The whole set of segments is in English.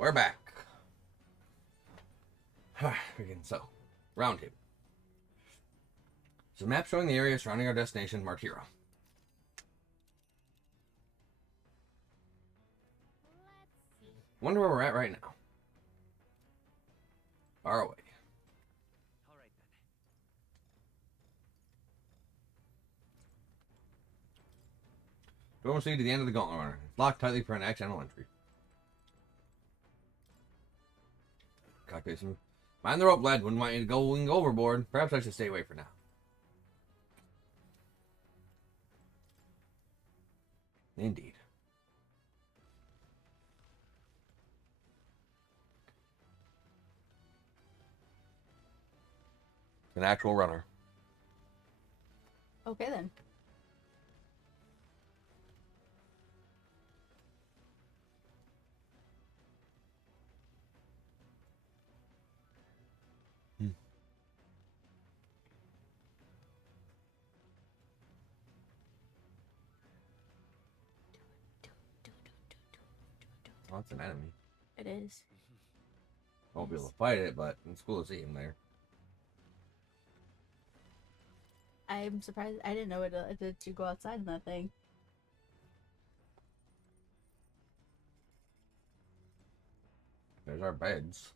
We're back. Begin so. Round table. It's a map showing the area surrounding our destination, Martira. Wonder where we're at right now. Far away. All right then. Door will lead to the end of the gauntlet runner. It's locked tightly for an accidental entry. Cockpit. Mind the rope, lad. Wouldn't want you to go overboard. Perhaps I should stay away for now. Indeed. An actual runner. Okay then. Oh, that's an enemy. It is. Won't be able to fight it, but it's cool to see him there. I'm surprised. I didn't know it to go outside in that thing. There's our beds.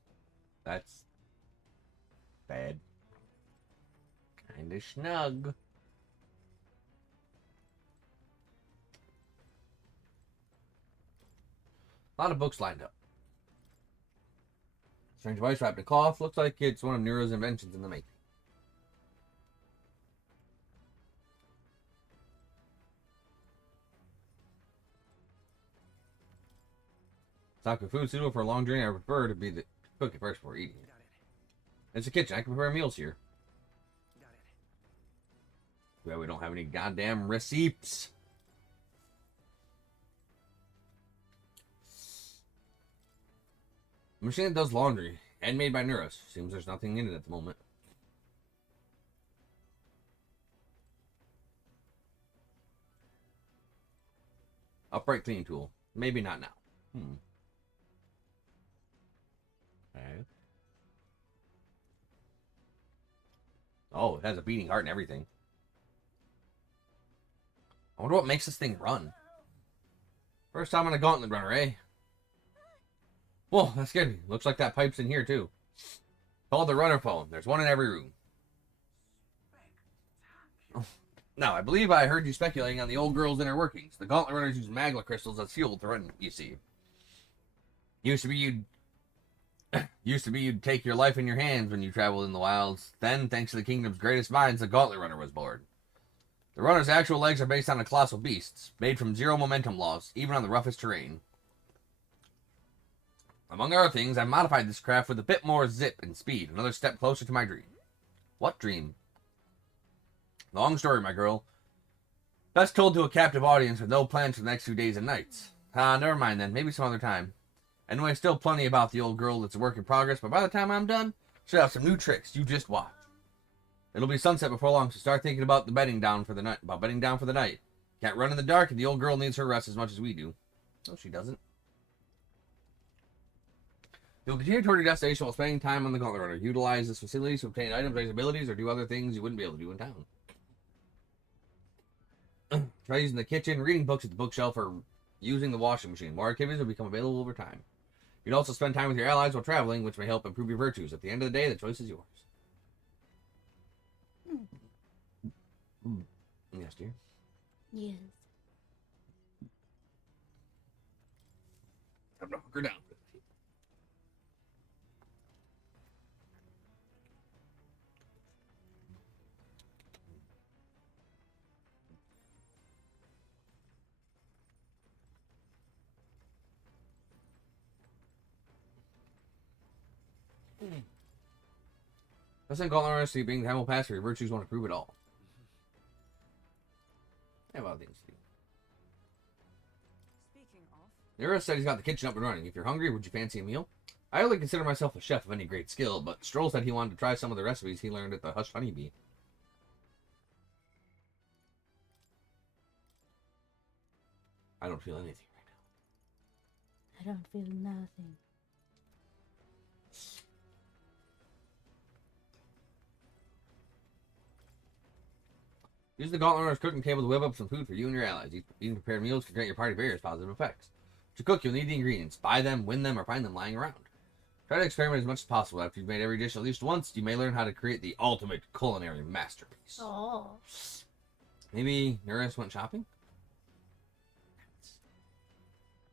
That's bad. Kinda snug. A lot of books lined up. Strange device wrapped in cloth. Looks like it's one of Nero's inventions in the making. Stock of food suitable for a long journey. I prefer to be the cook it first before eating it. Got it. It's a kitchen. I can prepare meals here. Got it. Well, we don't have any goddamn receipts. A machine that does laundry. Handmade by Neuros. Seems there's nothing in it at the moment. Upright cleaning tool. Maybe not now. Okay. Oh, it has a beating heart and everything. I wonder what makes this thing run. First time on a gauntlet runner, eh? Whoa, that scared me. Looks like that pipe's in here, too. Called the runner phone. There's one in every room. Oh. Now, I believe I heard you speculating on the old girl's inner workings. The gauntlet runners use magma crystals as fuel to run, you see. Used to be you'd take your life in your hands when you traveled in the wilds. Then, thanks to the kingdom's greatest minds, the gauntlet runner was born. The runner's actual legs are based on a colossal beast, made from zero momentum laws, even on the roughest terrain. Among other things, I modified this craft with a bit more zip and speed, another step closer to my dream. What dream? Long story, my girl. Best told to a captive audience with no plans for the next few days and nights. Never mind then, maybe some other time. Anyway, still plenty about the old girl that's a work in progress, but by the time I'm done, she'll have some new tricks. You just watch. It'll be sunset before long, so start thinking about bedding down for the night. Can't run in the dark, and the old girl needs her rest as much as we do. No, she doesn't. You'll continue toward your destination while spending time on the gauntlet runner. Utilize this facility to obtain items, raise abilities, or do other things you wouldn't be able to do in town. Try using the kitchen, reading books at the bookshelf, or using the washing machine. More activities will become available over time. You can also spend time with your allies while traveling, which may help improve your virtues. At the end of the day, the choice is yours. Yes, dear. Yes. I'm gonna hunker down. Let's think all our being time will pass, or your virtues won't improve at all. I have other things to do. Speaking of, Nero said he's got the kitchen up and running. If you're hungry, would you fancy a meal? I only consider myself a chef of any great skill, but Stroll said he wanted to try some of the recipes he learned at the Hushed Honeybee. I don't feel anything right now. I don't feel nothing. Use the Gauntlet Runner's cooking table to whip up some food for you and your allies. Eating prepared meals can grant your party various positive effects. To cook, you'll need the ingredients. Buy them, win them, or find them lying around. Try to experiment as much as possible. After you've made every dish at least once, you may learn how to create the ultimate culinary masterpiece. Oh. Maybe Neris went shopping?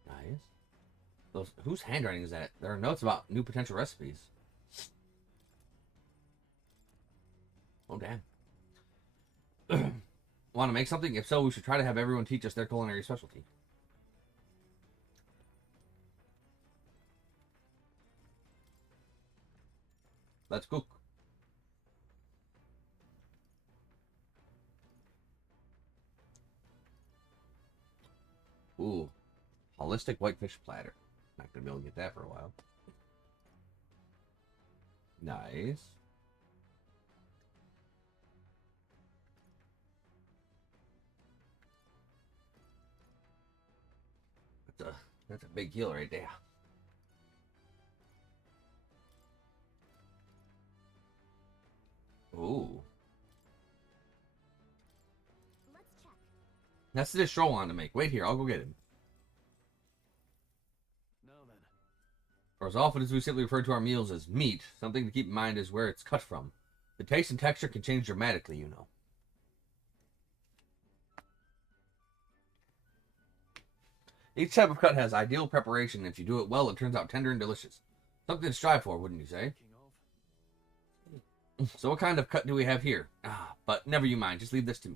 Nice. Whose handwriting is that? There are notes about new potential recipes. Oh, damn. Want to make something? If so, we should try to have everyone teach us their culinary specialty. Let's cook. Ooh. Holistic whitefish platter. Not going to be able to get that for a while. Nice. That's a big heal right there. Ooh. Let's check. That's the dish Stroll wanted to make. Wait here, I'll go get him. Now then. Or as often as we simply refer to our meals as meat, something to keep in mind is where it's cut from. The taste and texture can change dramatically, you know. Each type of cut has ideal preparation. If you do it well, it turns out tender and delicious. Something to strive for, wouldn't you say? King of. So what kind of cut do we have here? But never you mind. Just leave this to me.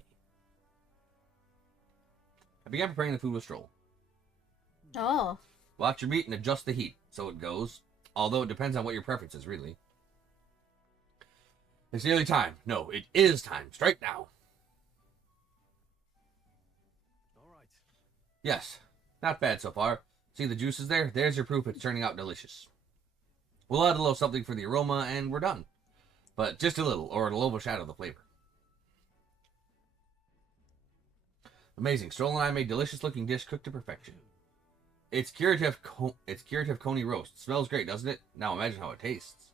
I began preparing the food with Stroll. Oh. Watch your meat and adjust the heat. So it goes. Although it depends on what your preference is, really. It's nearly time. No, it is time. Strike now. All right. Yes. Not bad so far. See the juices there? There's your proof it's turning out delicious. We'll add a little something for the aroma and we're done. But just a little, or it'll overshadow the flavor. Amazing. Stroll and I made delicious looking dish cooked to perfection. It's curative coney roast. Smells great, doesn't it? Now imagine how it tastes.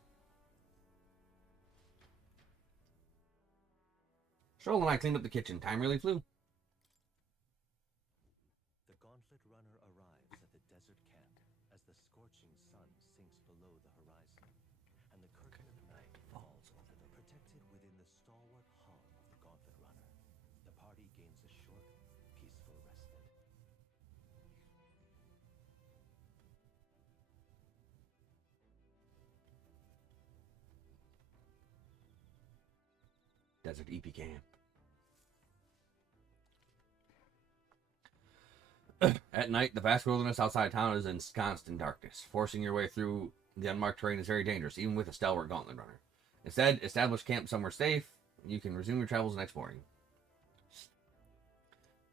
Stroll and I cleaned up the kitchen. Time really flew. The Gauntlet Runner arrives at the desert camp as the scorching sun sinks below the horizon, and the curtain of night falls over them. Protected within the stalwart hull of the Gauntlet Runner, the party gains a short, peaceful respite. Desert EP camp. At night, the vast wilderness outside town is ensconced in darkness. Forcing your way through the unmarked terrain is very dangerous, even with a stalwart gauntlet runner. Instead, establish camp somewhere safe. You can resume your travels next morning.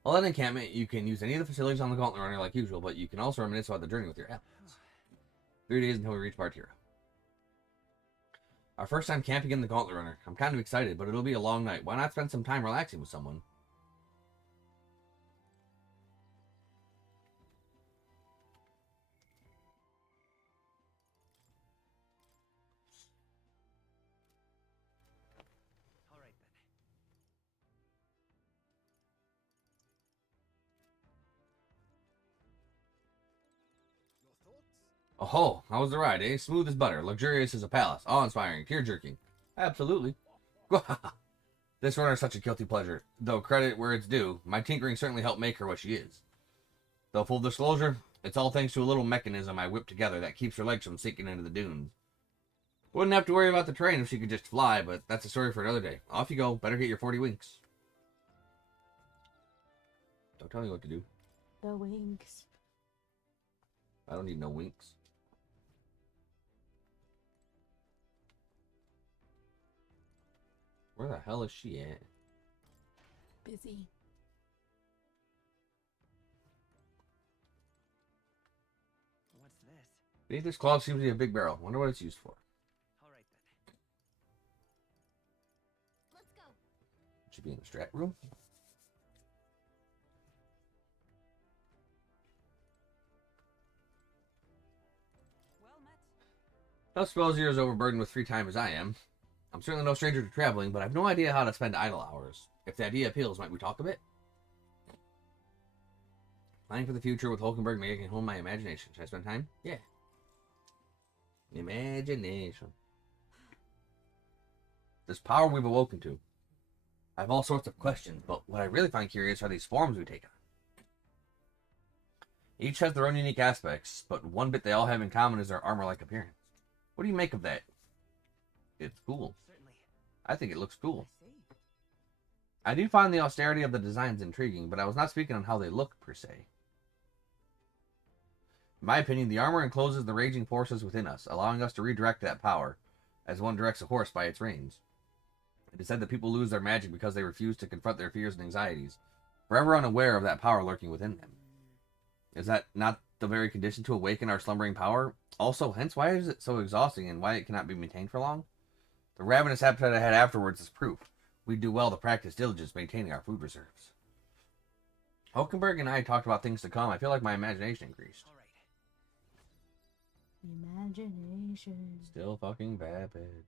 While at encampment, you can use any of the facilities on the gauntlet runner like usual, but you can also reminisce about the journey with your allies. 3 days until we reach Bartira. Our first time camping in the gauntlet runner. I'm kind of excited, but it'll be a long night. Why not spend some time relaxing with someone? All right then. Your thoughts? Oh, how was the ride, eh? Smooth as butter, luxurious as a palace, awe-inspiring, tear-jerking. Absolutely. This runner is such a guilty pleasure. Though credit where it's due, my tinkering certainly helped make her what she is. Though full disclosure, it's all thanks to a little mechanism I whipped together that keeps her legs from sinking into the dunes. Wouldn't have to worry about the train if she could just fly, but that's a story for another day. Off you go. Better get your 40 winks. Don't tell me what to do. The wings. I don't need no winks. Where the hell is she at? Busy. What's this? Beneath this cloth seems to be a big barrel. Wonder what it's used for. All right then. Let's go. Should be in the strat room. Well met. I suppose you're as overburdened with free time as I am. I'm certainly no stranger to traveling, but I've no idea how to spend idle hours. If the idea appeals, might we talk a bit? Planning for the future with Hulkenberg making home my imagination. Should I spend time? Yeah. Imagination. This power we've awoken to. I have all sorts of questions, but what I really find curious are these forms we take on. Each has their own unique aspects, but one bit they all have in common is their armor-like appearance. What do you make of that? It's cool. Certainly. I think it looks cool. I see. I do find the austerity of the designs intriguing, but I was not speaking on how they look, per se. In my opinion, the armor encloses the raging forces within us, allowing us to redirect that power, as one directs a horse by its reins. It is said that people lose their magic because they refuse to confront their fears and anxieties, forever unaware of that power lurking within them. Is that not the very condition to awaken our slumbering power? Also, hence, why is it so exhausting and why it cannot be maintained for long? The ravenous appetite I had afterwards is proof. We do well to practice diligence maintaining our food reserves. Hulkenberg and I talked about things to come. I feel like my imagination increased. All right. Imagination. Still fucking vapid.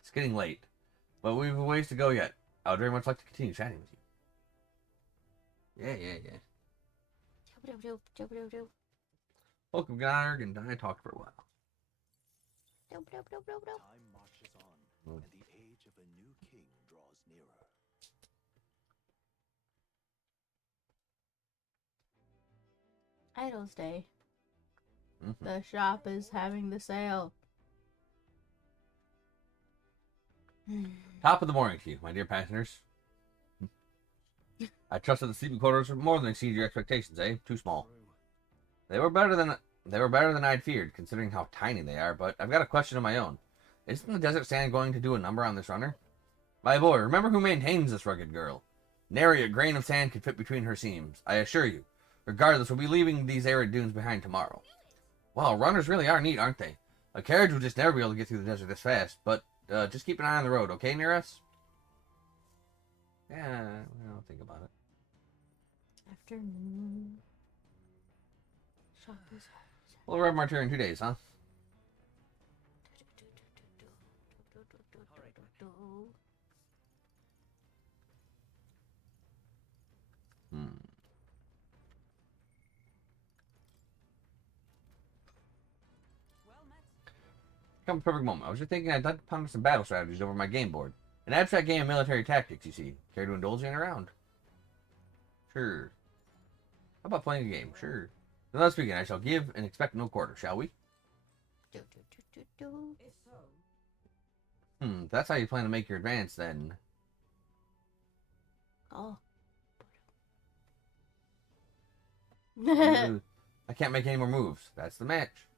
It's getting late, but we've a ways to go yet. I would very much like to continue chatting with you. Yeah. Hulkenberg and I talked for a while. Time marches on, and the age of a new king draws nearer. Idle's Day. Mm-hmm. The shop is having the sale. Top of the morning to you, my dear passengers. I trust that the sleeping quarters more than exceed your expectations, eh? Too small. They were better than I'd feared, considering how tiny they are, but I've got a question of my own. Isn't the desert sand going to do a number on this runner? My boy, remember who maintains this rugged girl. Nary a grain of sand could fit between her seams, I assure you. Regardless, we'll be leaving these arid dunes behind tomorrow. Wow, runners really are neat, aren't they? A carriage would just never be able to get through the desert this fast, but just keep an eye on the road, okay, near us? Yeah, I'll think about it. Afternoon. Shop is We'll arrive Martyr in 2 days, huh? Well met. Come a perfect moment. I was just thinking I'd like to ponder some battle strategies over my game board. An abstract game of military tactics, you see. Care to indulge in a round? Sure. How about playing a game? Sure. Then let's begin. I shall give and expect no quarter, shall we? If so, If that's how you plan to make your advance, then... Oh. I can't make any more moves. That's the match.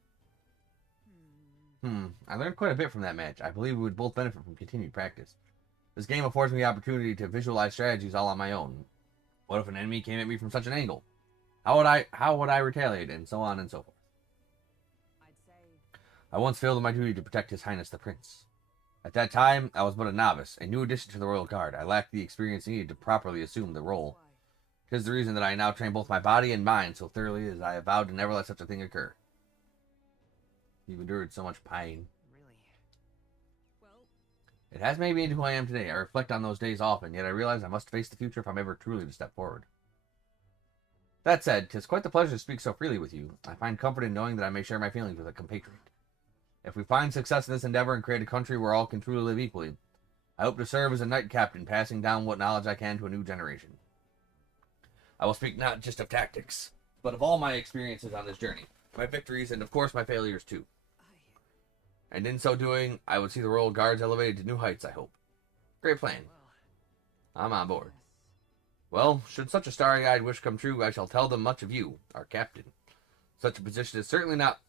I learned quite a bit from that match. I believe we would both benefit from continued practice. This game affords me the opportunity to visualize strategies all on my own. What if an enemy came at me from such an angle? How would I retaliate, and so on and so forth. I'd say I once failed in my duty to protect His Highness the Prince. At that time, I was but a novice, a new addition to the Royal Guard. I lacked the experience needed to properly assume the role. why. 'Tis the reason that I now train both my body and mind so thoroughly as I have vowed to never let such a thing occur. You've endured so much pain. Really? Well, It has made me into who I am today. I reflect on those days often, yet I realize I must face the future if I'm ever truly to step forward. That said, 'tis quite the pleasure to speak so freely with you. I find comfort in knowing that I may share my feelings with a compatriot. If we find success in this endeavor and create a country where all can truly live equally, I hope to serve as a knight captain, passing down what knowledge I can to a new generation. I will speak not just of tactics, but of all my experiences on this journey, my victories, and of course my failures too. And in so doing, I would see the Royal Guards elevated to new heights, I hope. Great plan. Well, I'm on board. yes. Well, should such a starry-eyed wish come true, I shall tell them much of you, our captain. Such a position is certainly not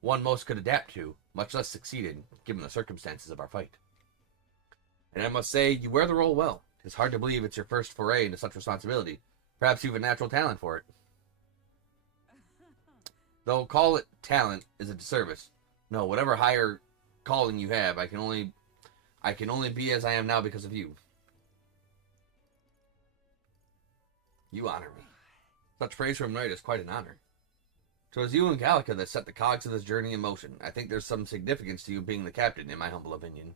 one most could adapt to, much less succeed in, given the circumstances of our fight. And I must say, you wear the role well. It's hard to believe it's your first foray into such responsibility. Perhaps you've a natural talent for it. Though call it talent is a disservice. No, whatever higher calling you have, I can only be as I am now because of you. You honor me. Such praise from knight is quite an honor. 'Twas you and Gallica that set the cogs of this journey in motion. I think there's some significance to you being the captain, in my humble opinion.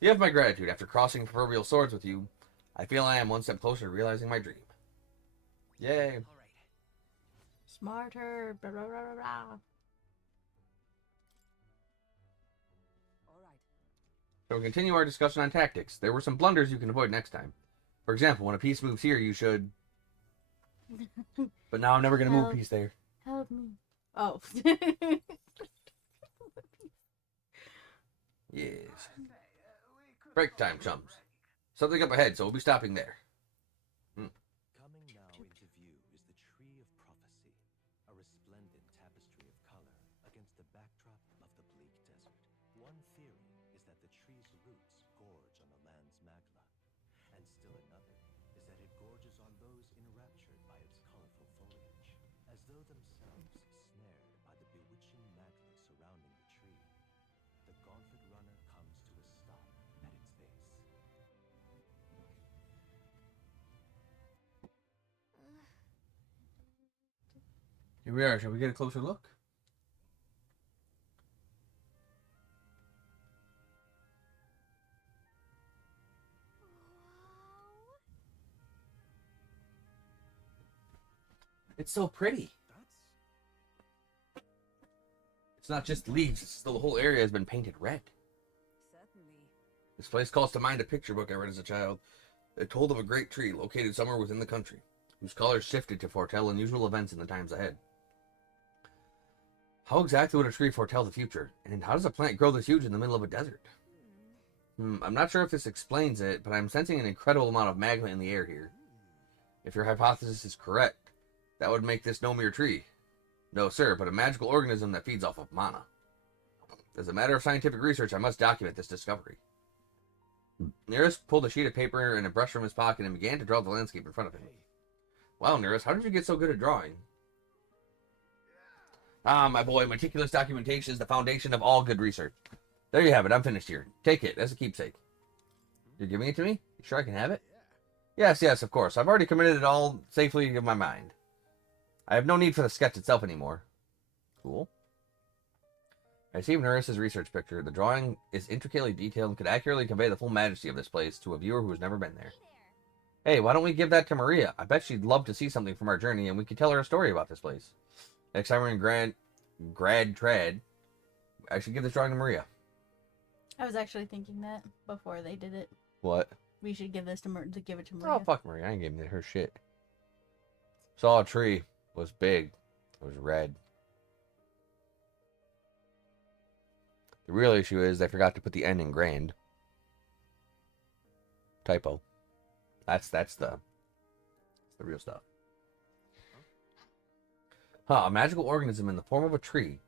You have my gratitude. After crossing proverbial swords with you, I feel I am one step closer to realizing my dream. Yay. All right. Smarter. Blah, blah, blah, blah, blah. All right. So we'll continue our discussion on tactics. There were some blunders you can avoid next time. For example, when a piece moves here, you should... But now I'm never going to move a Help. piece there. Help me. Oh. Yes. Break time, chums. Something up ahead, so we'll be stopping there. Coming now into view is the Tree of Prophecy, a resplendent tapestry of color against the backdrop of the bleak desert. One theory is that the tree's roots gorge on the land's magma, and still another is that it gorges on those enraptured by its colorful foliage, as though themselves snared by the bewitching magma surrounding the tree. The gauntlet runner comes to a stop at its base. Here we are. Shall we get a closer look? It's so pretty. It's not just leaves. It's the whole area has been painted red. Certainly. This place calls to mind a picture book I read as a child. It told of a great tree located somewhere within the country, whose colors shifted to foretell unusual events in the times ahead. How exactly would a tree foretell the future? And how does a plant grow this huge in the middle of a desert? I'm not sure if this explains it, but I'm sensing an incredible amount of magma in the air here. If your hypothesis is correct, that would make this no mere tree. No, sir, but a magical organism that feeds off of mana. As a matter of scientific research, I must document this discovery. Nearest pulled a sheet of paper and a brush from his pocket and began to draw the landscape in front of him. Wow, Nearest, how did you get so good at drawing? Ah, my boy, meticulous documentation is the foundation of all good research. There you have it. I'm finished here. Take it as a keepsake. You're giving it to me? You sure I can have it? Yes, of course. I've already committed it all safely in my mind. I have no need for the sketch itself anymore. Cool. I received Neris's research picture. The drawing is intricately detailed and could accurately convey the full majesty of this place to a viewer who has never been there. Hey, why don't we give that to Maria? I bet she'd love to see something from our journey, and we could tell her a story about this place. Next time we're in Grad Trad, I should give this drawing to Maria. I was actually thinking that before they did it. What? We should give this to give it to Maria. Oh, fuck Maria. I ain't giving her shit. Saw a tree. Was big. It was red. The real issue is they forgot to put the N in grand. Typo. That's the real stuff. Huh, a magical organism in the form of a tree.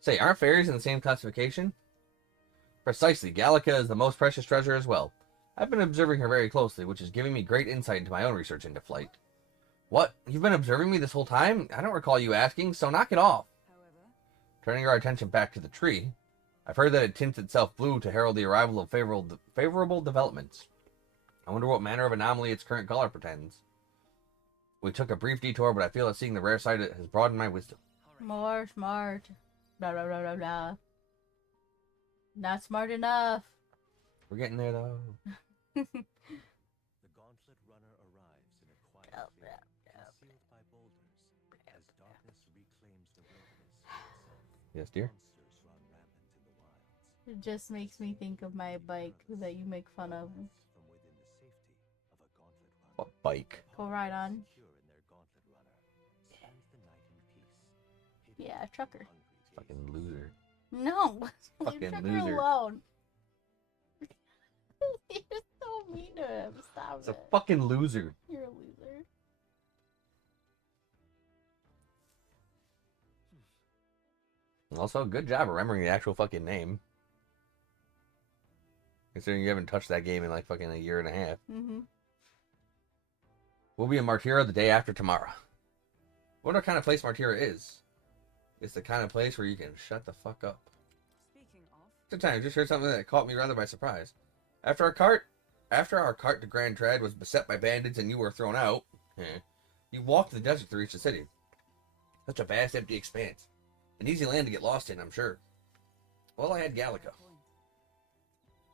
Say, aren't fairies in the same classification? Precisely. Gallica is the most precious treasure as well. I've been observing her very closely, which is giving me great insight into my own research into flight. What? You've been observing me this whole time? I don't recall you asking, so knock it off. However, Turning our attention back to the tree, I've heard that it tints itself blue to herald the arrival of favorable developments. I wonder what manner of anomaly its current color pretends. We took a brief detour, but I feel that seeing the rare sight has broadened my wisdom. More smart. Blah, blah, blah, blah, blah. Not smart enough. We're getting there, though. The gauntlet runner arrives in a quiet Oh, clearing, yeah, concealed by boulders, as darkness reclaims the wilderness for itself. Yes, dear? Monsters run rampant in the wilds. It just makes me think of my bike that you make fun of. From within the safety of a gauntlet runner. What bike? Go right on. Secure in their gauntlet runner, spends the night in peace. hidden Yeah, from trucker. hungry Fucking gazers. loser. No, Fucking leave Trucker loser. alone. You're so mean to him. Stop It's a it. fucking loser. You're a loser. Also, good job remembering the actual fucking name. Considering you haven't touched that game in like fucking a year and a half. Mm-hmm. We'll be in Martira the day after tomorrow. What kind of place Martira is? It's the kind of place where you can shut the fuck up. speaking of, Good time. Just heard something that caught me rather by surprise. After our cart to Grand Trad was beset by bandits and you were thrown out, you walked the desert to reach the city. Such a vast, empty expanse. An easy land to get lost in, I'm sure. Well, I had Gallica.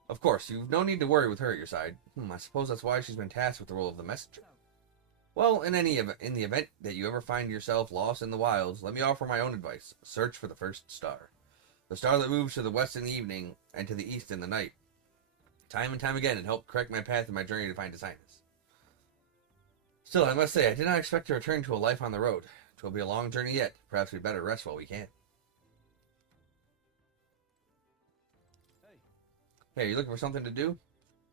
point. Of course, you've no need to worry with her at your side. I suppose that's why she's been tasked with the role of the messenger. Well, in the event that you ever find yourself lost in the wilds, let me offer my own advice. Search for the first star. The star that moves to the west in the evening and to the east in the night. Time and time again, it helped correct my path in my journey to find Asinus. Still, I must say, I did not expect to return to a life on the road. It will be a long journey yet. Perhaps we'd better rest while we can. Hey, you looking for something to do?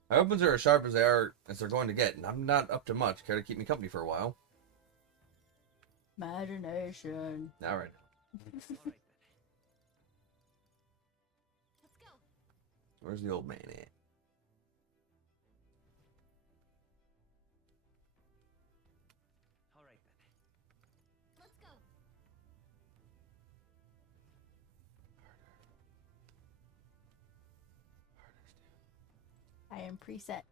My weapons are as sharp as they're going to get, and I'm not up to much. Care to keep me company for a while? Imagination. All right. All right then. Where's the old man at? All right then. I am preset.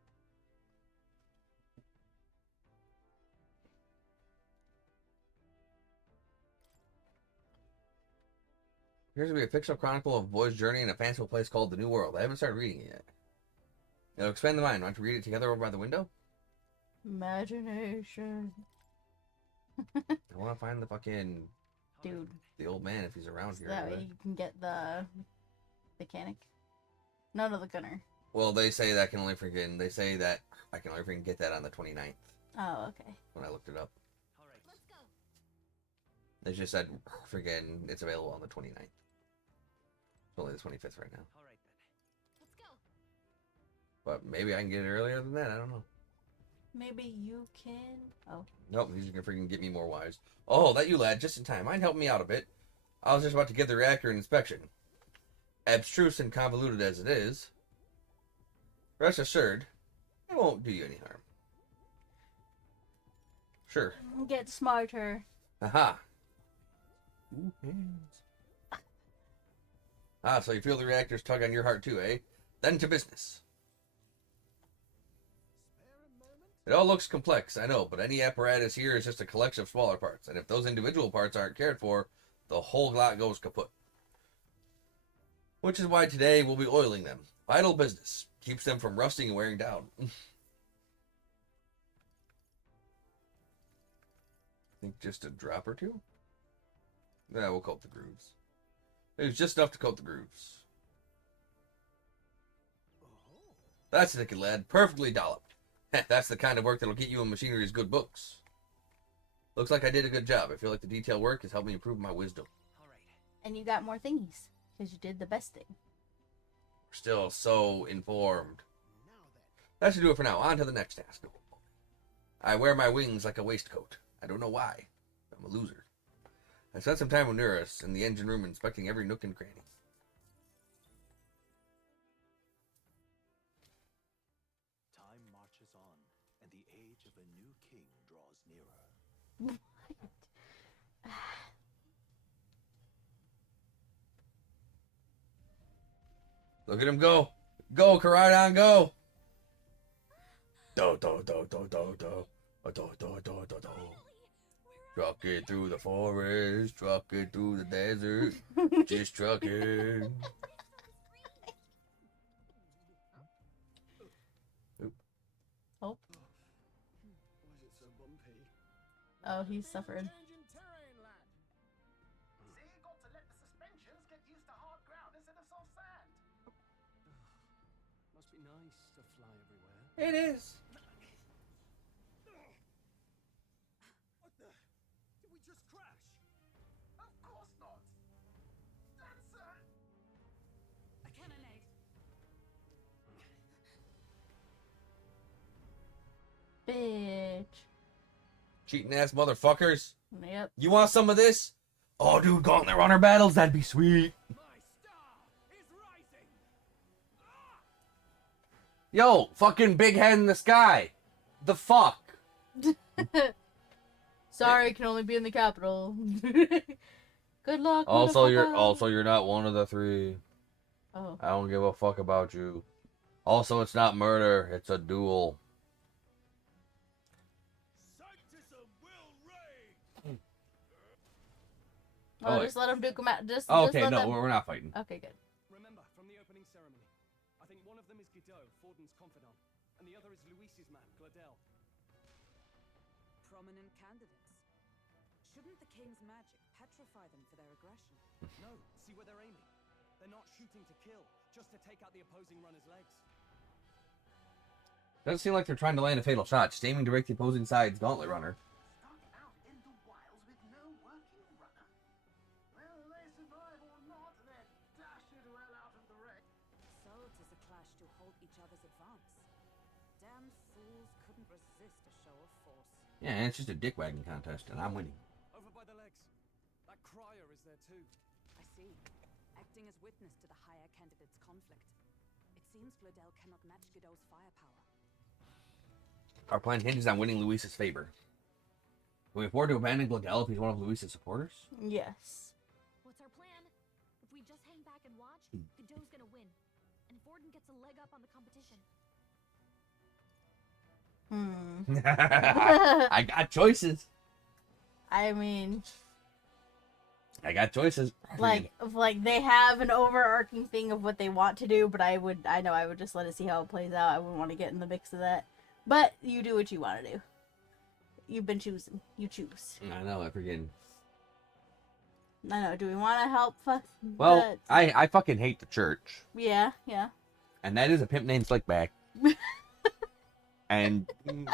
Here's to be a fictional chronicle of a boy's journey in a fanciful place called the New World. I haven't started reading it yet. It'll expand the mind. Want to read it together over by the window? Imagination. I want to find the fucking Dude. the old man if he's around here. That way you can get the mechanic. No, the gunner. Well, they say that I can only freaking get that on the 29th Oh, okay. when I looked it up. All right. They just said freaking it's available on the 29th. It's only the 25th right now. All right then. But maybe I can get it earlier than that. I don't know. Maybe you can. Oh. Nope, he's gonna freaking get me more wise. Oh, that you lad, just in time. Mind helping me out a bit? I was just about to give the reactor an inspection. Abstruse and convoluted as it is, rest assured, it won't do you any harm. Sure. Get smarter. Aha. Ooh, hands. Ah, so you feel the reactors tug on your heart too, eh? Then to business. It all looks complex, I know, but any apparatus here is just a collection of smaller parts, and if those individual parts aren't cared for, the whole lot goes kaput. Which is why today we'll be oiling them. Vital business. Keeps them from rusting and wearing down. Think just a drop or two? Nah, we'll coat the grooves. It was just enough to coat the grooves. That's it, lad. Perfectly dolloped. That's the kind of work that'll get you in machinery's good books. Looks like I did a good job. I feel like the detail work has helped me improve my wisdom. All right. And you got more thingies. Because you did the best thing. We're still so informed. That should do it for now. On to the next task. I wear my wings like a waistcoat. I don't know why. I'm a loser. I spent some time with Neurus in the engine room inspecting every nook and cranny. Time marches on, and the age of a new king draws nearer. Look at him go. Go, Caridon, go. Do, do, do, do, do, do. Do, do, do, do, do. Truck it through the forest, truck it through the desert, just trucking. Oh. Why is it so bumpy? Oh, he suffered. Changing terrain, lad. See, you got to let the suspensions get used to hard ground instead of soft sand. Must be nice to fly everywhere. It is. What the? Did we just crash? Of course not. That's a cannonade. Bitch. Cheating ass motherfuckers. Yep. You want some of this? Oh, dude, Gauntlet Runner battles, that'd be sweet. My star is rising. Yo, fucking big head in the sky. The fuck? Sorry, can only be in the capital. Good luck. Also, motherfucker. you're not one of the three. Oh. I don't give a fuck about you. Also, it's not murder, it's a duel. Sanctism will reign. Oh, Oh, just let him duke him out. Just Oh, just okay, let no, them... we're not fighting. Okay, good. Remember from the opening ceremony, I think think one of them is Godot, Forden's confidant, and the other is Luis's man, Gladel. Prominent candidates. Shouldn't the king's magic petrify them for their aggression? No, see where they're aiming. They're not shooting to kill, just to take out the opposing runner's legs. Doesn't seem like they're trying to land a fatal shot, just aiming directly opposing side's gauntlet runner. Stuck out in the wilds with no working runner. Whether they survive or not, they're dashed well out of the wreck. So 'tis a clash to halt each other's advance. Damned fools couldn't resist a show of force. Yeah, it's just a dick wagging contest, and I'm winning. Over by the legs. That crier is there too. I see. Acting as witness to the higher candidate's conflict. It seems Gladel cannot match Godot's firepower. Our plan hinges on winning Luis's favor. Can we afford to abandon Gladel if he's one of Luis's supporters? Yes. What's our plan? If we just hang back and watch, Godot's gonna win. And Forden gets a leg up on the competition. I got choices. I mean, I got choices. like they have an overarching thing of what they want to do, but I know I would just let it see how it plays out. I wouldn't want to get in the mix of that. But you do what you want to do. You've been choosing. You choose. I know, I freaking... I know. Do we want to help? Well, I fucking hate the church. Yeah. And that is a pimp named Slickback. And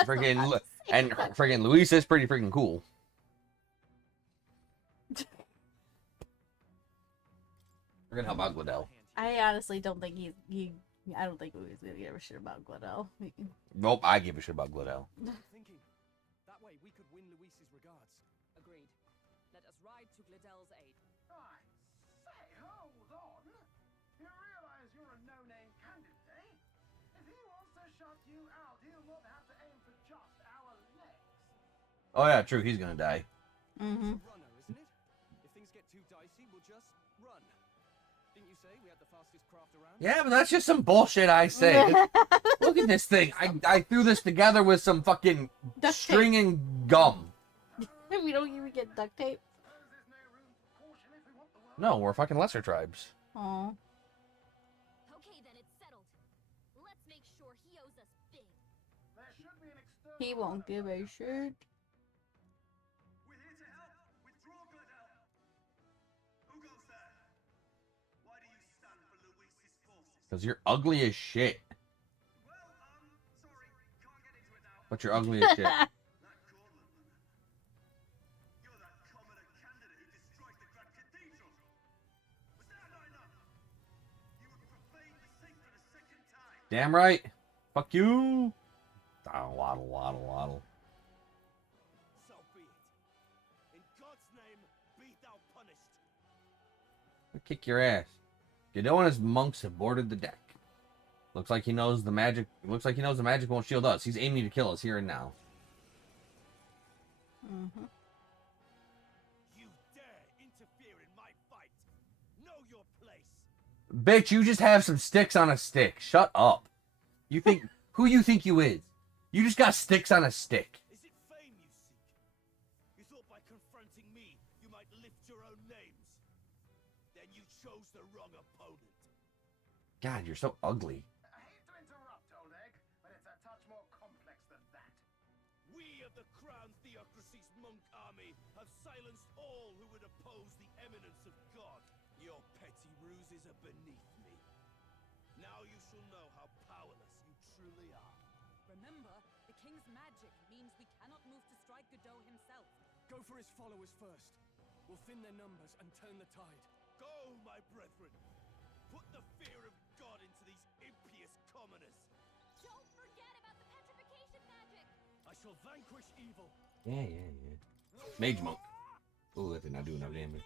friggin' Luis is pretty freaking cool. We're gonna help out Gladel. I honestly don't think I don't think Louis gonna give a shit about Gladel. Nope, I give a shit about Gladel. Thinking. That way we could win Luis's regards. Agreed. Let us ride to Gladel's aid. I say, hold on. You realize you're a no-name candidate, eh? If he wants to shut you out, he'll not have to aim for just our legs. Oh yeah, true, he's gonna die. Mm-hmm. It's a runner, isn't it? If things get too dicey, we'll just run. Didn't you say we had the fastest craft around? Yeah, but that's just some bullshit I say. Look at this thing. I threw this together with some fucking Duct string tape. and gum. We don't even get duct tape. Suppose there's no room for caution if we want the world. No, we're fucking lesser tribes. Oh. Okay, then it's settled. Let's make sure he owes us big. There should be an external He won't give a shit. We're here to help. Withdraw, Gladel. Who goes there? Why do you stand for Luis's forces? Because you're ugly as shit. Well, sorry, can't get into it now. But you're ugly as shit. That Cornland woman. You're that commoner candidate who destroyed the Grand Cathedral. Was that not enough? You would profane the sacred a second time. Damn right. Fuck you. Oh, waddle. So be it. In God's name, be thou punished. I'll kick your ass. Godot and his monks have boarded the deck. Looks like he knows the magic won't shield us. He's aiming to kill us here and now. Mm-hmm. You dare interfere in my fight. Know your place. Bitch, you just have some sticks on a stick. Shut up. You think who you think you is? You just got sticks on a stick. Is it fame you seek? You thought by confronting me, you might lift your own names. Then you chose the wrong opponent. God, you're so ugly. I hate to interrupt, Oleg, but it's a touch more complex than that. We of the Crown Theocracy's monk army have silenced all who would oppose the eminence of God. Your petty ruses are beneath me. Now you shall know how powerless you truly are. Remember, the king's magic means we cannot move to strike Godot himself. Go for his followers first. We'll thin their numbers and turn the tide. Go, my brethren. Put the fear of God into these impious commoners. Don't forget about the petrification magic. I shall vanquish evil. Yeah. Mage monk. Oh, that did not do enough damage.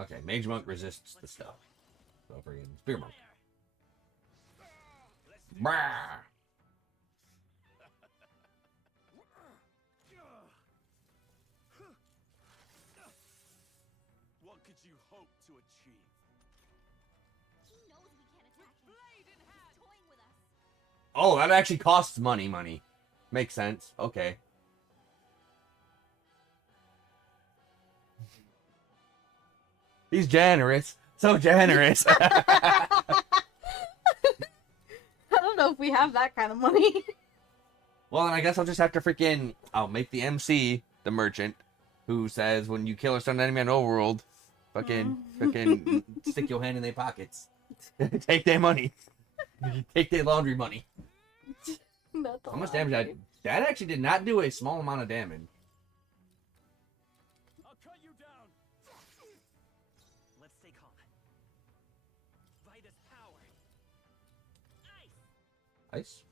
Okay, mage monk resists the stuff. So friggin' spear monk. Brah! What could you hope to achieve? He knows we can't attack him. He's toying with us. Oh, that actually costs money. Makes sense. Okay. He's generous. So generous. I don't know if we have that kind of money. Well, then I guess I'll just have to I'll make the MC the merchant who says when you kill or stun an enemy on overworld, fucking stick your hand in their pockets. Take their money. Take their laundry money. Not the How much damage laundry. that actually did not do a small amount of damage. I'll cut you down. Let's stay calm. Vitus power. Ice. Ice?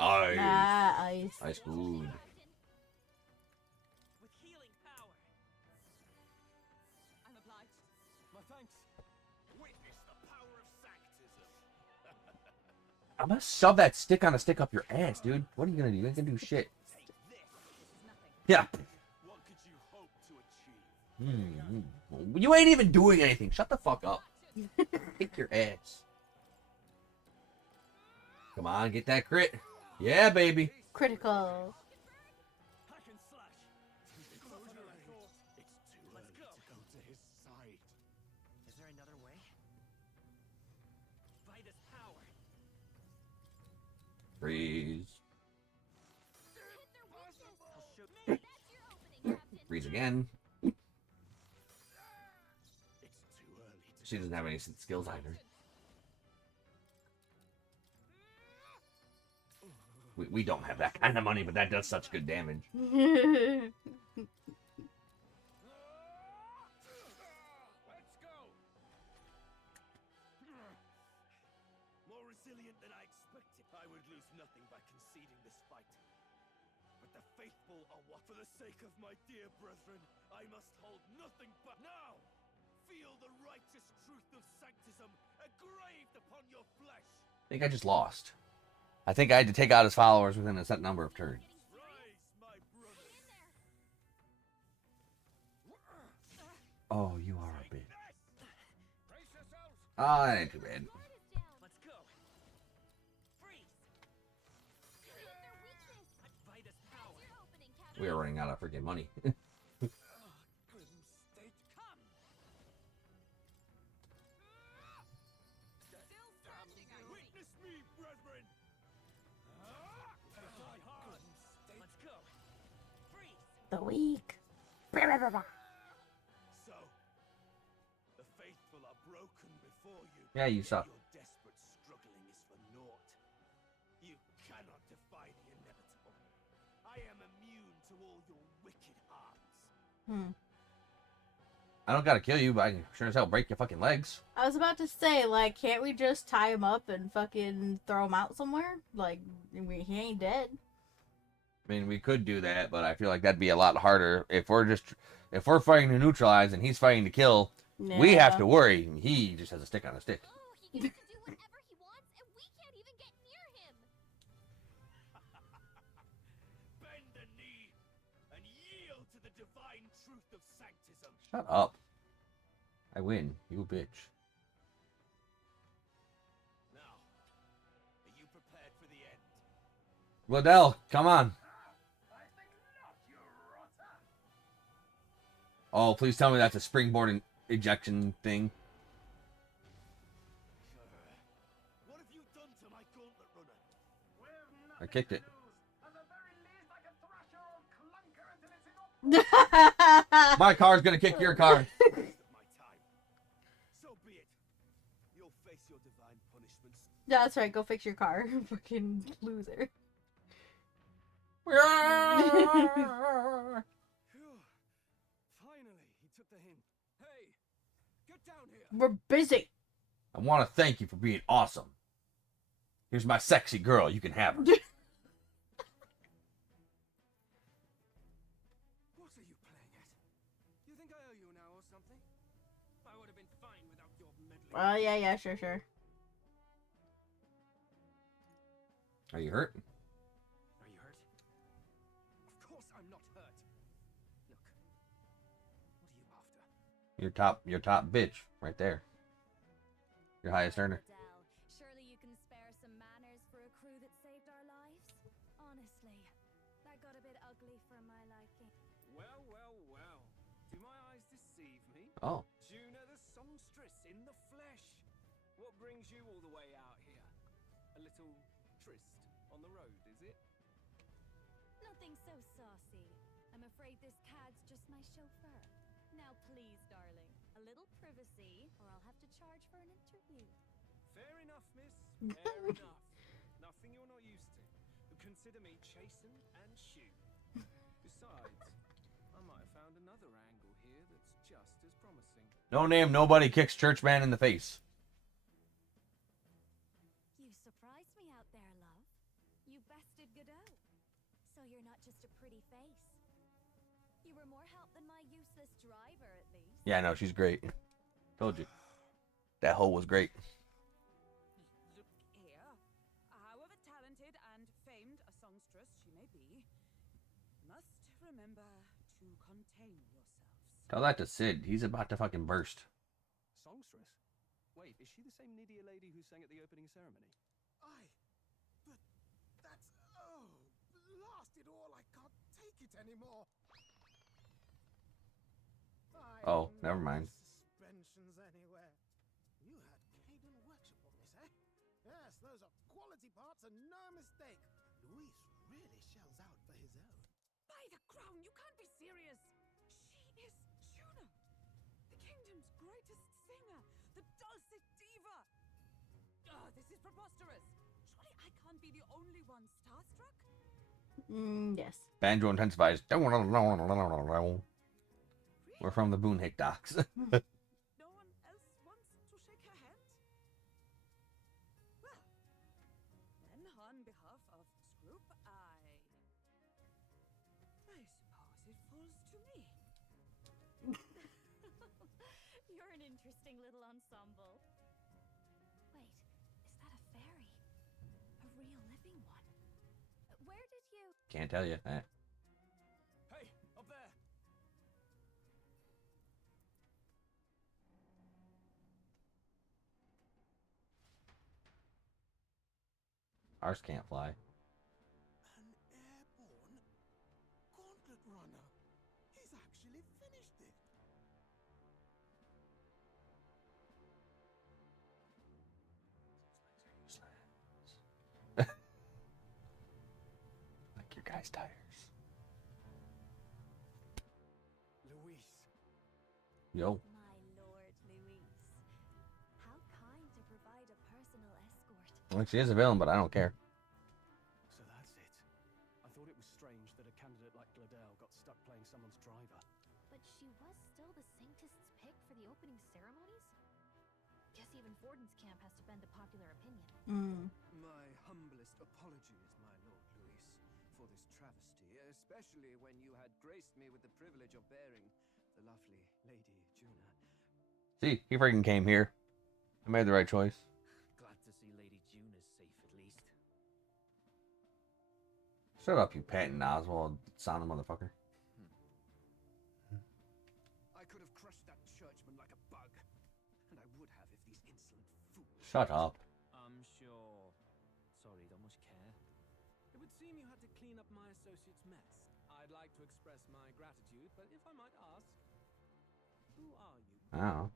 Ice. Ah, ice. Ice food. With healing power. I'm obliged. My thanks. Witness the power of sanctism. I'm gonna shove that stick on a stick up your ass, dude. What are you gonna do? You ain't gonna do shit. Take this. Nothing. Yeah. What could you hope to achieve? You ain't even doing anything. Shut the fuck up. Kick your ass. Come on, get that crit. Yeah, baby. Critical. Hack and slash. It's too early to go to his side. Is there another way? Vitus power. Freeze. Hit their weakness. I'll show. That's your opening, Captain. Freeze again. It's too early to She doesn't have any skills either. We don't have that kind of money, but that does such good damage. Let's go! More resilient than I expected. I would lose nothing by conceding this fight. But the faithful are what? For the sake of my dear brethren, I must hold nothing back. Now! Feel the righteous truth of sanctism engraved upon your flesh! I think I just lost. I think I had to take out his followers within a set number of turns. Rise, my brothers! Oh, you are a bitch. Brace yourselves! Oh, that ain't too bad. Guard is down. Let's go. Freeze. Hit their weakness. Vitus power. That's your opening, Captain. We are running out of freaking money. Grim state, come! Still standing, I see. Witness me, brethren! Die hard. Let's go. Freeze. The weak. So, the faithful are broken before you. Yeah, you Yet suck. Your desperate struggling is for naught. You cannot defy the inevitable. I am immune to all your wicked hearts. I don't gotta kill you, but I can sure as hell break your fucking legs. I was about to say, like, can't we just tie him up and fucking throw him out somewhere? Like, he ain't dead. I mean, we could do that, but I feel like that'd be a lot harder. If we're fighting to neutralize and he's fighting to kill, we have to worry. He just has a stick on a stick. Oh, he gets to do whatever he wants, and we can't even get near him. Bend the knee and yield to the divine truth of sanctism. Shut up. I win. You a bitch. Now, are you prepared for the end? Liddell, come on. I think not, you rotter. Oh, please tell me that's a springboard ejection thing. What have you done to my gauntlet runner? I kicked it. At the very least, I can thrash your old clunker until it's enough My car's gonna kick your car. waste of my time. So be it. You'll face your divine punishments. That's right, go fix your car. Fucking loser. Phew. Finally, he took the hint. Hey, get down here. We're busy. I want to thank you for being awesome. Here's my sexy girl. You can have her. What are you playing at? You think I owe you now or something? I would have been fine without your meddling. Yeah, sure. Are you hurt? Are you hurt? Of course I'm not hurt. Look, what are you after? Your top bitch right there. Your highest earner. Liddell, surely you can spare some manners for a crew that saved our lives? Honestly, that got a bit ugly for my liking. Well. Do my eyes deceive me? Oh. Juna the songstress in the flesh. What brings you all the way out here? A little tryst on the road, is it? Nothing so saucy. I'm afraid this cad's just my chauffeur. Now please, darling, a little privacy, or I'll have to charge for an interview. Fair enough, miss. Fair enough. Nothing you're not used to. Consider me chastened and shoed. Besides, I might have found another angle here that's just as promising. No name, nobody kicks Churchman in the face. You surprised me out there, love. You bested Godot. So you're not just a pretty face. You were more help than my useless driver, at least. Yeah, no, she's great. Told you. That hoe was great. Look here. However talented and famed a songstress she may be, must remember to contain yourselves. Tell that to Sid. He's about to fucking burst. Songstress? Wait, is she the same Nydia lady who sang at the opening ceremony? Aye, but that's... Oh, blast it all, I can't take it anymore. Oh, never mind. Suspensions anywhere. You had Caden workshop on this, eh? Yes, those are quality parts and no mistake. Luis really shells out for his own. By the crown, you can't be serious! She is Juno, the kingdom's greatest singer, the dulcet diva! Oh, this is preposterous! Surely I can't be the only one starstruck? Yes. Banjo intensifies. We're from the Boonhick Docks. No one else wants to shake her hand? Well, then on behalf of Scroop, I suppose it falls to me. You're an interesting little ensemble. Wait, is that a fairy? A real living one? Where did you... Can't tell you. Hey, up there! Ours can't fly. An airborne gauntlet runner. He's actually finished it. Like your guy's tires. Luis. Yo. My lord, Louise. How kind to provide a personal escort. Well, she is a villain, but I don't care. So that's it. I thought it was strange that a candidate like Gladell got stuck playing someone's driver. But she was still the saintest's pick for the opening ceremonies? Guess even Forden's camp has to bend to popular opinion. My humblest apologies, my Lord Luis, for this travesty, especially when you had graced me with the privilege of bearing the lovely Lady Juna. See, he freaking came here. I made the right choice. Glad to see Lady Juna's safe at least. Shut up, you Patton Oswald sound motherfucker. I could have crushed that churchman like a bug, and I would have if these insolent fools... Shut up. I'm sure. Sorry, don't much care. It would seem you had to clean up my associate's mess. I'd like to express my gratitude, but if I might ask, who are you? I don't know.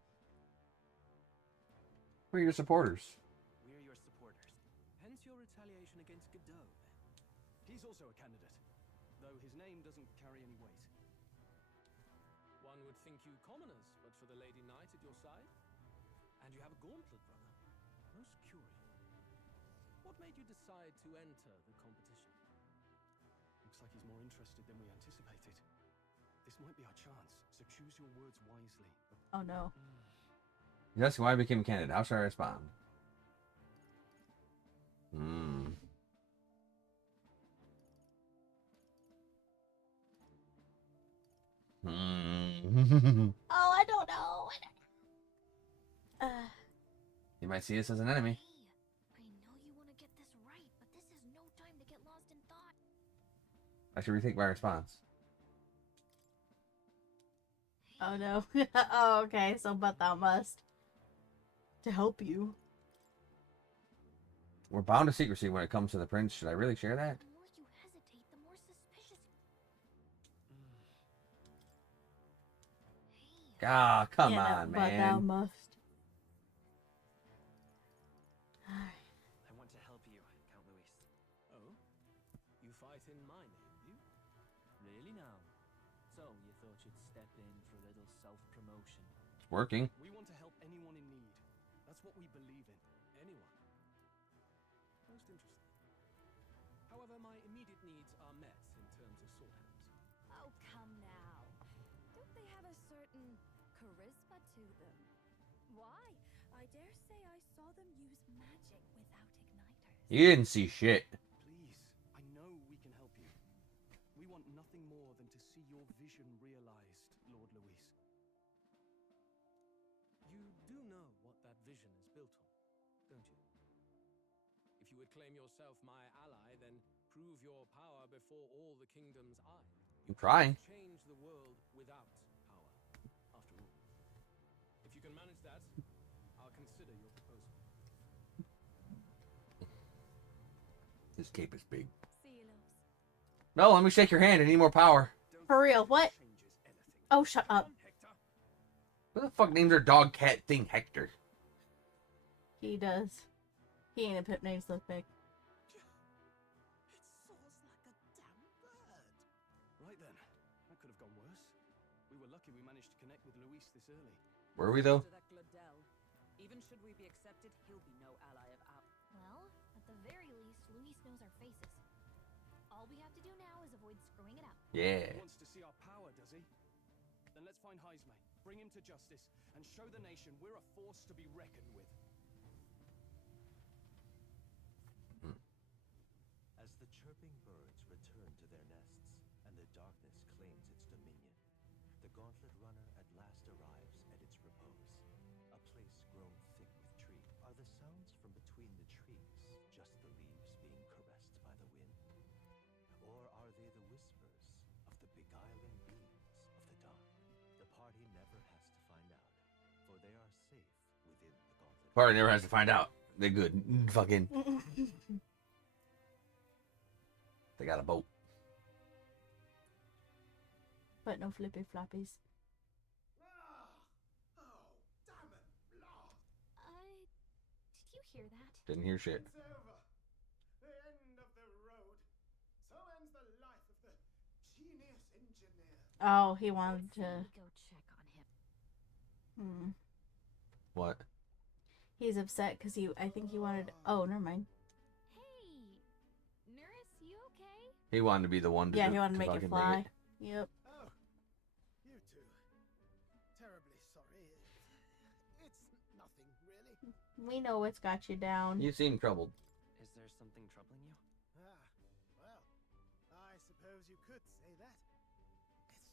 Who are your supporters? We're your supporters. Hence your retaliation against Godot, then. He's also a candidate, though his name doesn't carry any weight. One would think you commoners, but for the Lady Knight at your side. And you have a gauntlet runner. Most curious. What made you decide to enter the competition? Looks like he's more interested than we anticipated. This might be our chance, so choose your words wisely. Oh no. He's asking why I became a candidate. How should I respond? Hmm. Oh, I don't know. You might see us as an enemy. Hey, I know you want to get this right, but this is no time to get lost in thought. I should rethink my response. Oh no. Oh, okay. So, but thou must. To help you. We're bound to secrecy when it comes to the prince. Should I really share that? The more you hesitate, the more suspicious. Hey, Ah, come Yeah, no, on, but thou man. must. thought you'd step in for a little self-promotion. It's working. We want to help anyone in need. That's what we believe in. Anyone. Most interesting. However, my immediate needs are met in terms of sword hands. Oh, come now. Don't they have a certain charisma to them? Why? I dare say I saw them use magic without igniters. You didn't see shit. Please, I know we can help you. We want nothing more than to see your vision realized, Lord Luis. You do know what that vision is built on, don't you? If you would claim yourself my ally, then prove your power before all the kingdom's eyes. I'm trying. Change the world without power, after all. If you can manage that, I'll consider your proposal. This cape is big. See you, Lopes. No, let me shake your hand. I need more power. For real, what? Changes anything. Oh, shut up. Hector. Who the fuck names their dog cat thing Hector? He does. He ain't a pip name so quick. It soars like a damn bird. Right then, that could have gone worse. We were lucky we managed to connect with Luis this early. Were we though? To that Gladel. Even should we be accepted, he'll be no ally of ours. Well, at the very least, Luis knows our faces. All we have to do now is avoid screwing it up. Yeah. He wants to see our power, does he? Then let's find Heisme, bring him to justice, and show the nation we're a force to be reckoned with. As the chirping birds return to their nests and the darkness claims its dominion, the gauntlet runner at last arrives at its repose, a place grown thick with trees. Are the sounds from between the trees just the leaves being caressed by the wind? Or are they the whispers of the beguiling beings of the dawn? The party never has to find out, for they are safe within the gauntlet. Party never has to find out. They're good. Fucking. They got a boat. But no flippy floppies. Ah! Oh, damn it, blast! Did you hear that? Didn't hear shit. It's over. The end of the road. So ends the life of the genius engineer. Oh, he wanted to. Let me go check on him. What? He's upset because I think he wanted. Oh, never mind. Hey, Nurse, you okay? He wanted to be the one to Yeah, do, he wanted to make fucking it fly. Yep. Oh, you two. Terribly sorry. It's nothing, really. We know what's got you down. You seem troubled. Is there something troubling you? Ah, well, I suppose you could say that.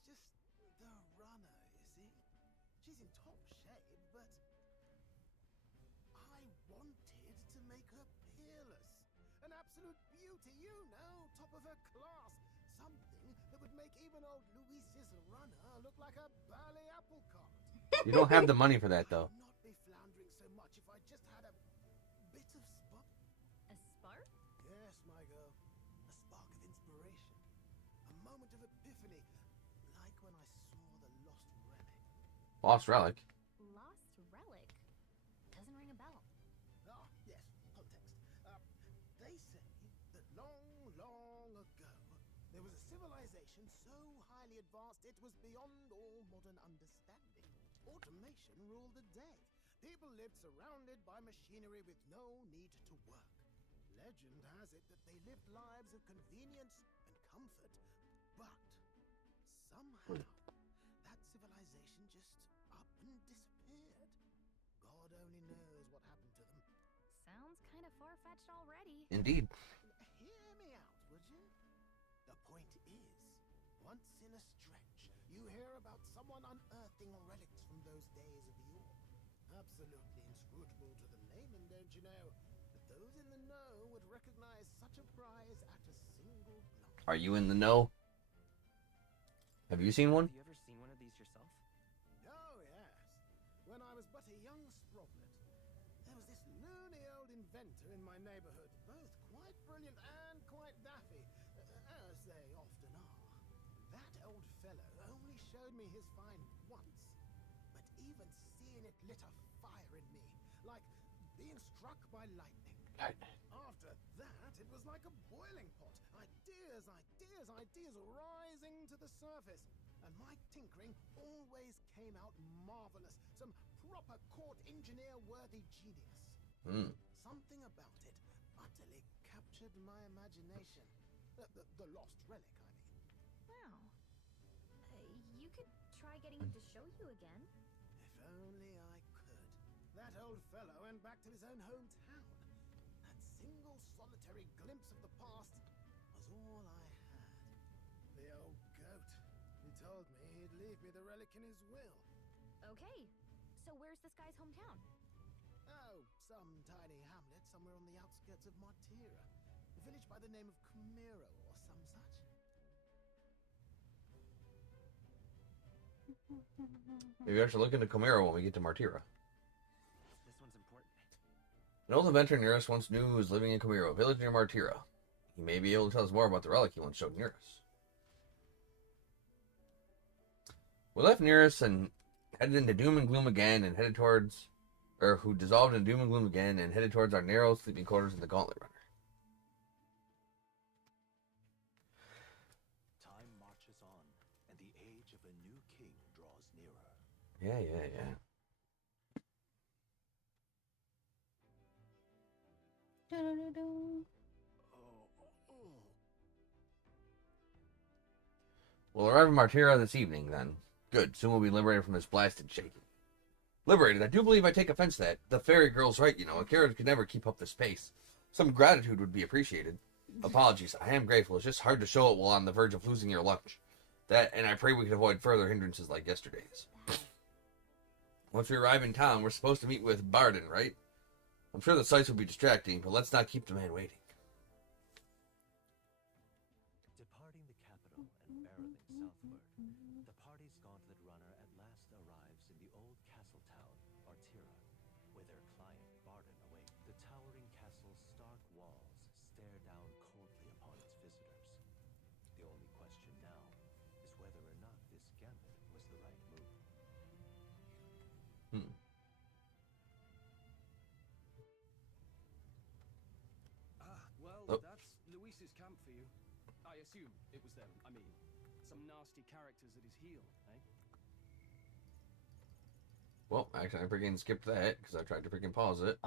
It's just the runner, you see. She's in top shape, but I wanted to make her peerless. An absolute beauty, you know, top of her class. Something that would make even old Luis's runner look like a burly apple cart. You don't have the money for that though. I'd not be floundering so much if I just had a bit of spark. A spark? Yes, my girl. A spark of inspiration. A moment of epiphany. Like when I saw the lost relic. Lost relic. Lost relic? Doesn't ring a bell. Ah, yes, context. They say that long, long ago, there was a civilization so highly advanced it was beyond all modern understanding. Automation ruled the day. People lived surrounded by machinery with no need to work. Legend has it that they lived lives of convenience and comfort. But somehow, that civilization just up and disappeared. God only knows what happened to them. Sounds kind of far-fetched already. Indeed. Hear me out, would you? The point is, once in a stretch, you hear about someone unearthing relics from those days of yore. Absolutely inscrutable to the layman, don't you know? But those in the know would recognize such a prize at a single glance. Are you in the know? Have you seen one? Have you ever seen one of these yourself? Oh, yes. When I was but a young sprogglet, there was this loony old inventor in my neighborhood, both quite brilliant and quite daffy, as they often are. That old fellow only showed me his find once, but even seeing it lit a fire in me, like being struck by lightning. After that, it was like a boiling pot. Ideas rising to the surface. and my tinkering always came out marvelous. Some proper court engineer-worthy genius. Hmm. Something about it utterly captured my imagination. The lost relic, I mean. Wow. You could try getting him to show you again. If only I could. That old fellow went back to his own hometown. That single solitary glimpse of the past was all I had. The old goat. He told me he'd leave me the relic in his will. Okay, so where's this guy's hometown? Oh, some tiny hamlet somewhere on the outskirts of Martira. A village by the name of Kumiro or some such. Maybe I should look into Comero when we get to Martira. This one's important. An old inventor near us once knew who was living in Comero, a village near Martira. He may be able to tell us more about the relic he once showed near us. We left near us and headed into doom and gloom again and headed towards... Or who dissolved in doom and gloom again and headed towards our narrow sleeping quarters in the Gauntlet Runner. Time marches on, and the age of a new king draws nearer. Yeah. We'll arrive in Martira this evening, then. Good, soon we'll be liberated from this blasted shaking. Liberated, I do believe I take offense to that. The fairy girl's right, you know. A carriage could never keep up this pace. Some gratitude would be appreciated. Apologies, I am grateful. It's just hard to show it while on the verge of losing your lunch. That, and I pray we can avoid further hindrances like yesterday's. Once we arrive in town, we're supposed to meet with Barden, right? I'm sure the sights will be distracting, but let's not keep the man waiting. Departing the capital and barreling southward, the party's gauntlet runner at last arrives in the old castle town, Martira, where their client, Barden, awaits. The towering castle's stark walls stare down coldly upon its visitors. The only question now is whether or not this gambit was the right move. Well, Oh. that's Luis's camp for you. I assume it was them. I mean, some nasty characters at his heel, eh? Well, actually, I freaking skipped that because I tried to freaking pause it.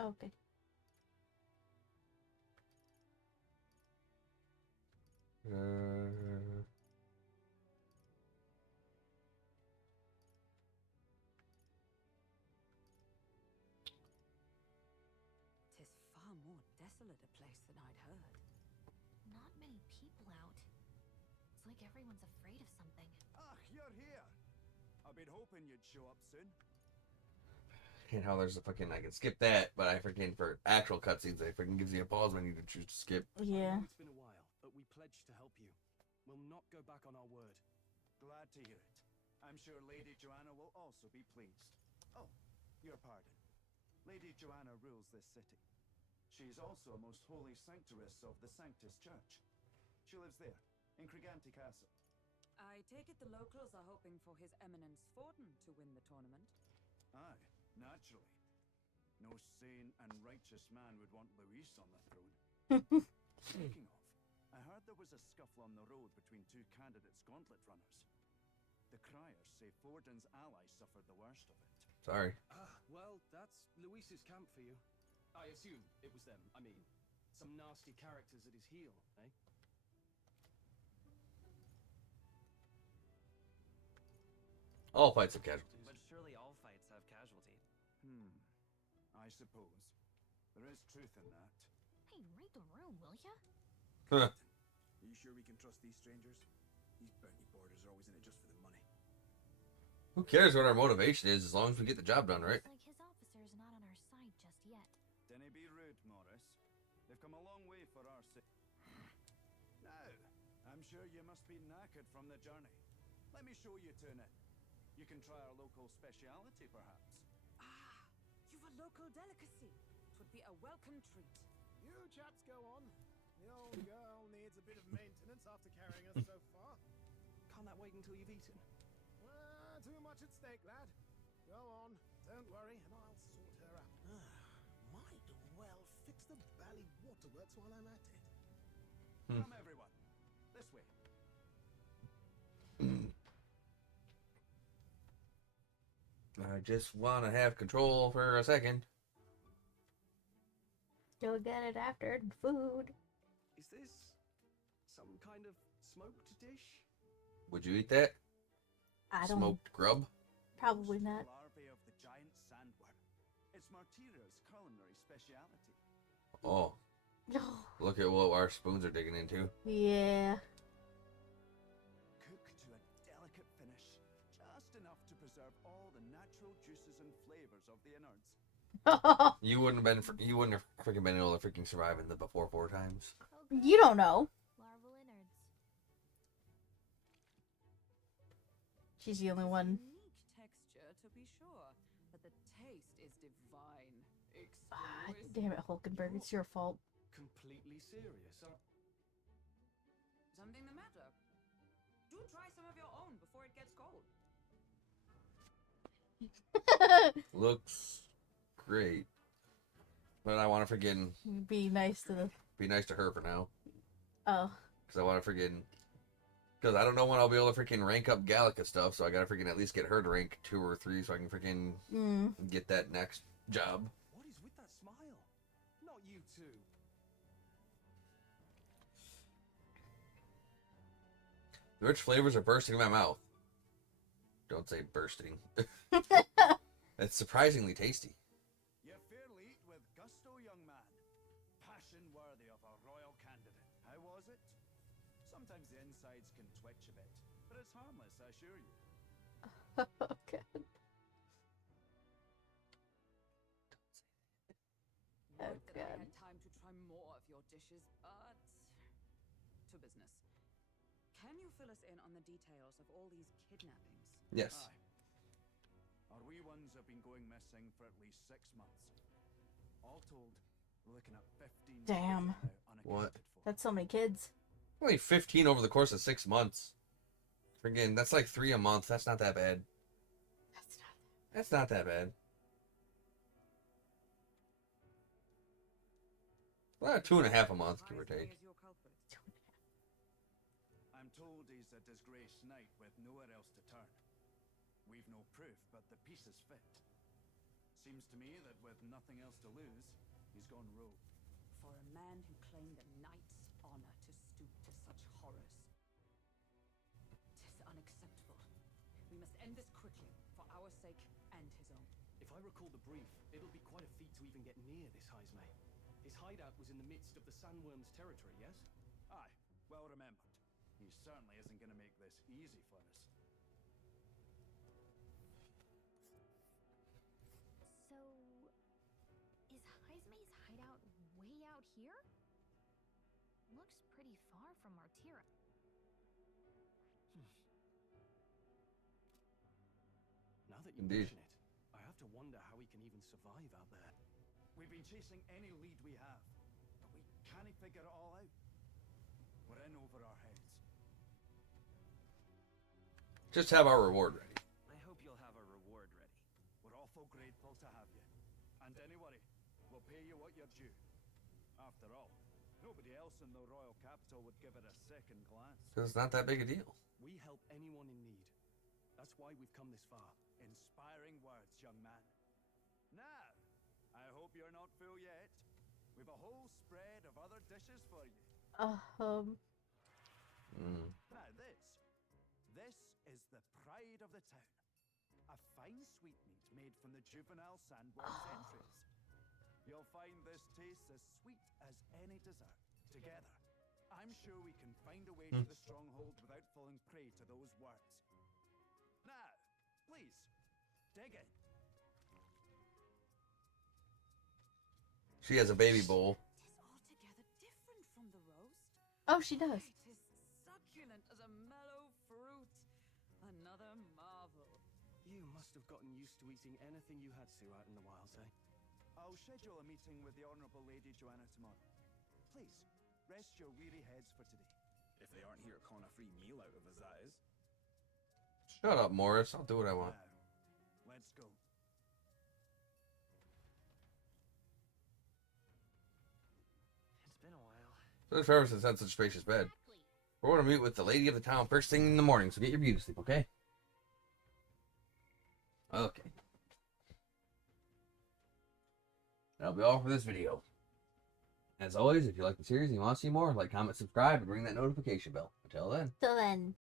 Okay. Tis far more desolate a place than I'd heard. Not many people out. It's like everyone's afraid of something. Ah, you're here. I've been hoping you'd show up soon. And how there's a fucking, I can skip that, but I freaking, for actual cutscenes, I freaking gives you a pause when you choose to skip. Yeah. I know it's been a while, but we pledged to help you. We'll not go back on our word. Glad to hear it. I'm sure Lady Joanna will also be pleased. Oh, your pardon. Lady Joanna rules this city. She is also a most holy sanctuaress of the Sanctus Church. She lives there, in Crigante Castle. I take it the locals are hoping for His Eminence Forden to win the tournament. Aye, naturally. No sane and righteous man would want Luis on the throne. Speaking of, I heard there was a scuffle on the road between two candidates' gauntlet runners. The criers say Forden's allies suffered the worst of it. Sorry. Well, that's Luis's camp for you. I assume it was them. I mean, some nasty characters at his heel, eh? All fights have casualties. But surely all fights have casualty. I suppose. There is truth in that. Hey, read the room, will ya? Are you sure we can trust these strangers? These bounty boarders are always in it just for the money. Who cares what our motivation is as long as we get the job done, right? Looks like his officer's not on our side just yet. Dinna be rude, Morris. They've come a long way for our sake. Now, I'm sure you must be knackered from the journey. Let me show you to an inn. You can try our local speciality, perhaps. Ah, you've a local delicacy. 'Twould be a welcome treat. You chaps go on. The old girl needs a bit of maintenance after carrying us so far. Can't that wait until you've eaten? Too much at stake, lad. Go on, don't worry, and I'll sort her out. Might well fix the Bally Waterworks while I'm at it. Come everyone. This way. I just want to have control for a second. You'll get it after the food. Is this some kind of smoked dish? Would you eat that? I don't. Smoked grub? Probably not. Larvae of the giant sandworm. It's Martira's culinary speciality. Oh, look at what our spoons are digging into. Yeah. Cooked to a delicate finish, just enough to preserve all the natural juices and flavors of the innards. You wouldn't have freaking been able to freaking survive in the before 4 times. You don't know. Larval innards. She's the only one. Unique texture, to be sure, but the taste is divine. Ah, Exquisite. damn it, Hulkenberg. It's your fault. Completely serious. Something the matter? Do try some of your own before it gets cold. Looks great. But I want to freaking Be nice to the. be nice to her for now. Oh. Because I want to freaking... Because I don't know when I'll be able to freaking rank up Gallica stuff, so I gotta freaking at least get her to rank 2 or 3 so I can freaking get that next job. What is with that smile? Not you two. The rich flavors are bursting in my mouth. Don't say bursting. It's surprisingly tasty. You fairly eat with gusto, young man. Passion worthy of a royal candidate. How was it? Sometimes the insides can twitch a bit, but it's harmless, I assure you. Okay. Would that I God. had time to try more of your dishes, but to business. Can you fill us in on the details of all these kidnappings? Yes. Aye. Our wee ones have been going missing for at least 6 months. All told, we're looking at 15 Damn. now unaccounted What? for. That's so many kids. Only 15 over the course of 6 months. Freaking, that's like 3 a month. That's not that bad. That's not. That's not that bad. Well, 2.5 a month, give or Advise me take. as your culprit. I'm told he's a disgraced knight with nowhere else to turn. We've no proof, but the pieces fit. Seems to me that with nothing else to lose, he's gone rogue. For a man who claimed a knight's honor to stoop to such horrors. 'Tis unacceptable. We must end this quickly, for our sake and his own. If I recall the brief, it'll be quite a feat to even get near this Heisme. His hideout was in the midst of the sandworm's territory, yes? Aye, well remembered. He certainly isn't going to make this easy for us. So, is Heisme's hideout way out here? Looks pretty far from Martira. Now that you Indeed. mention it, I have to wonder how he can even survive out there. We've been chasing any lead we have, but we can't figure it all out. We're in over our heads. Just have our reward ready. I hope you'll have a reward ready. We're awful grateful to have you. And don't worry, we'll pay you what you're due. After all, nobody else in the royal capital would give it a second glance. Because it's not that big a deal. We help anyone in need. That's why we've come this far. Inspiring words, young man. Now, I hope you're not full yet. We've a whole spread of other dishes for you. Now this is the pride of the town. A fine sweetmeat made from the juvenile sandworm's entrails. You'll find this tastes as sweet as any dessert. Together, I'm sure we can find a way to the stronghold without falling prey to those words. Now, please, dig in. She has a baby bowl. Tis altogether different from the roast. Oh, she does. It is succulent as a mellow fruit. Another marvel. You must have gotten used to eating anything you had to out in the wilds, eh? I'll schedule a meeting with the Honourable Lady Joanna tomorrow. Please, rest your weary heads for today. If they aren't here to con a free meal out of us, that is. Shut up, Morris. I'll do what I want. Now, let's go. It's been a while. There's forever since that's such a spacious bed. We're going to meet with the lady of the town first thing in the morning, so get your beauty sleep, okay? Okay. That'll be all for this video. As always, if you like the series and you want to see more, like, comment, subscribe, and ring that notification bell. Until then. Till then.